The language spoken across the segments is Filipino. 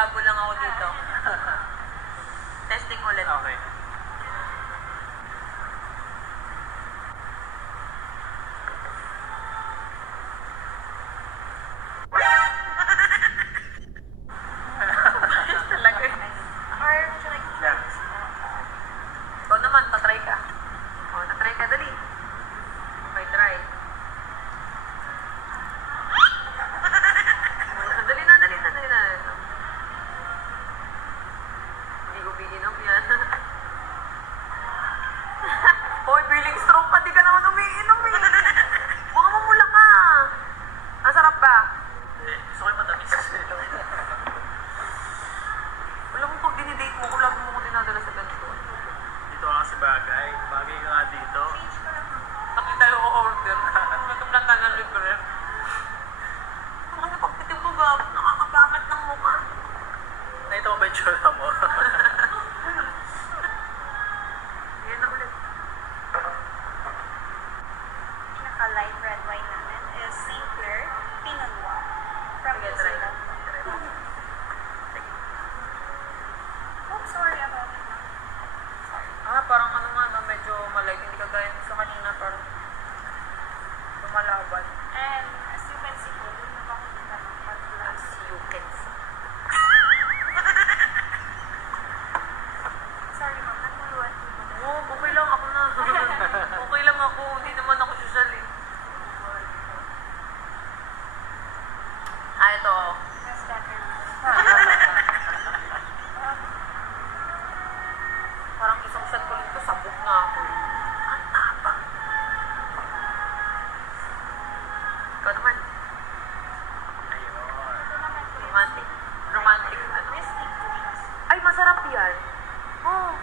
bago lang ako dito. Testing ulit. Okay. Talaga. Or would you like to try Yeah. this? Ikaw naman, tatry ka. O, tatry ka, dali. Okay, try. Dali na, dali na, dali na. Hindi ko biginom yan. Hoy, feeling strong ka, di ka naman umiinom eh. Baka mamula ka. Ang sarap ba? Gusto ko yung matamis. Alam mo, pag dinidate mo, kung lagi mo ko dinadala sa ganito. Dito ka kasi bagay. Bagay ka nga dito. Change ko lang. Bakit tayo o-order? Gutom lang tayo ng libre. Ano pagtitim ko ba? Nakakabangat ng mukha. Nakita mo ba yung tsura mo? Yan na ulit. Pinaka-light red wine namin is St. Clair Pinot Noir from Sige, New try. Zealand. Oh, sorry about it. Parang ano nga, no, medyo malag. Hindi ka gaya sa kanina, parang lumalaban. And as you can see po, doon na makikita ng pag-glass. As you can see. Sorry ma'am, nagmuluan po mo. Oo, okay lang ako na. Okay lang ako. Hindi naman ako social eh. Ito. That's better. Parang isang shot ko nito, sabog na ako eh. Ang tapa. Ikaw naman. Ayun. Ito naman po yung Romantic. Romantic ano. Misty po siya. Ay, masarap yan. Oh.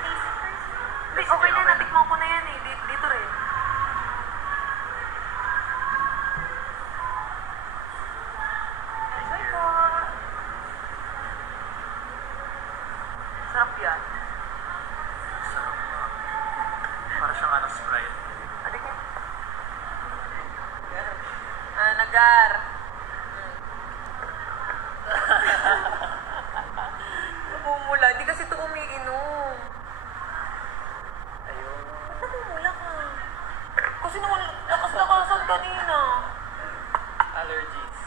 Taste it first. Hindi, okay na. Natikman ko na yan eh. Dito rin. Enjoy po. Sarap yan. Sarap nga. Para siyang ano, Sprite. Halika. Nagar. Namumula. Di kasi ito umiinom. Ayun. Ba't namumula ka? Kasi naman lakas-lakasan kanina. Allergies.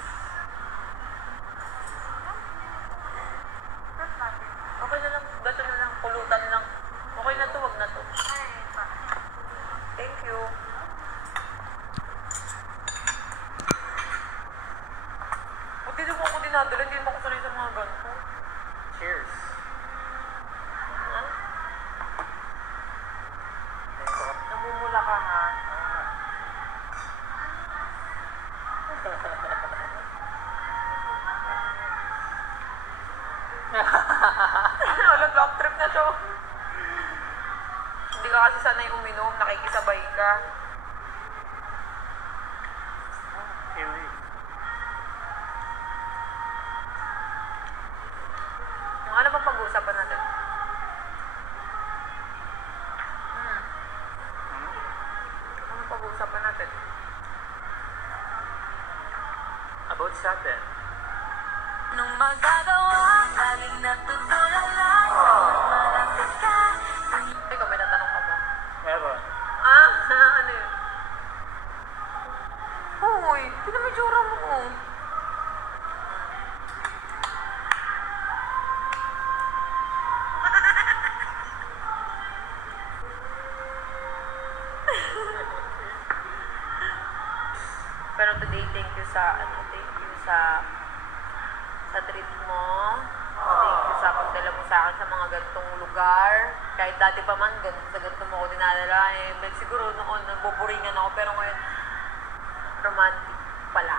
Okay na lang. Gato na lang. Pulutan lang. Okay na to. Wag na to. Alright po. Thank you. Ba't hindi mo ako dinadala? Hindi mo ako sanay sa mga ganito. Cheers. Ha? Namumula ka nga. Wala, block trip na to. Hindi ka kasi sanay uminom, nakikisabay ka. Kiwi. Ano bang pag-uusapan natin? Ano pag-uusapan natin? About sa atin. Nung magagawa, galing natutulala. Malapit ka. Ikaw, may natanong ka ba? Meron. Ano yun? Hoy, pinamitsura mo ko. Pero today, thank you sa treat mo. Thank you sa pagdala mo sa akin sa mga ganitong lugar. Kahit dati pa man, sa ganito mo ako dinadala. Siguro noon, nabuburingan ako. Pero ngayon, romantic pala.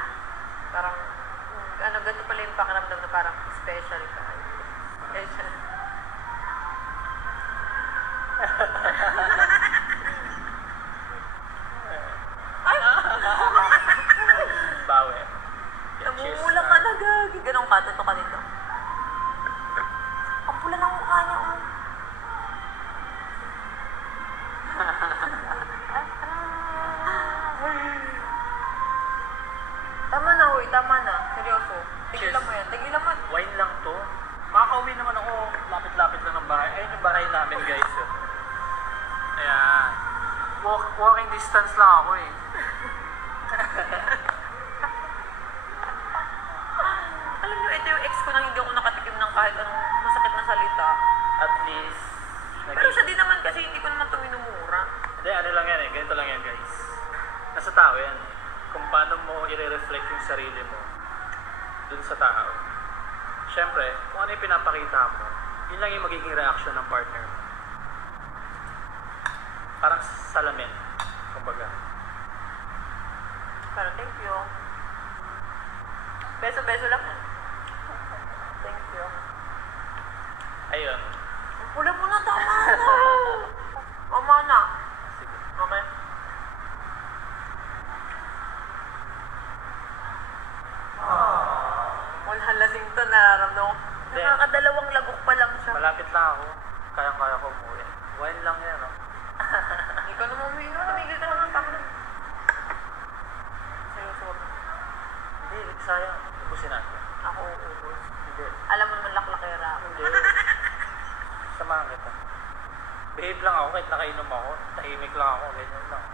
Parang, ganito pala yung pakiramdam na parang special ka. Special. Ay! Bawi. Namumula ka na, gagi. Ganun ka, totoo ka nito. Ang pula ng mukha niya, oh. Tama na, huy. Tama na. Seryoso. Tigilan mo yan. Tigilan mo. Wine lang Walking distance lang ako eh. Alam niyo, ito yung ex ko nang hindi ako nakatikim ng kahit anong masakit na salita. At least, Pero siya din naman kasi hindi ko naman ito minumura. Hindi, ano lang yan eh. Ganito lang yan, guys. Nasa tao yan eh. Kung paano mo i-reflect yung sarili mo dun sa tao. Siyempre, kung ano yung pinapakita mo, yun lang yung magiging reaction ng partner mo. Parang salamin, kumbaga. Pero thank you. Beso-beso lang. Thank you. Ayun. Ang pula mo na, tama na. Mama na. Sige. Okay. Wala lasing to, nararamdaman ko. Hindi. Nakakadalawang lagok pa lang siya. Malapit lang ako. Kaya-kaya ko umuwi. Wine lang yan, no? Ikaw naman umiinom, tumigil ka naman. Takot. Seryoso. Hindi, sayang. Ubusin natin. Ako uubos. Hindi. Alam mo naman laklakera ako. Hindi. Samahan kita. Behave lang ako kahit nakainom ako. Tahimik lang ako. Ganyan lang.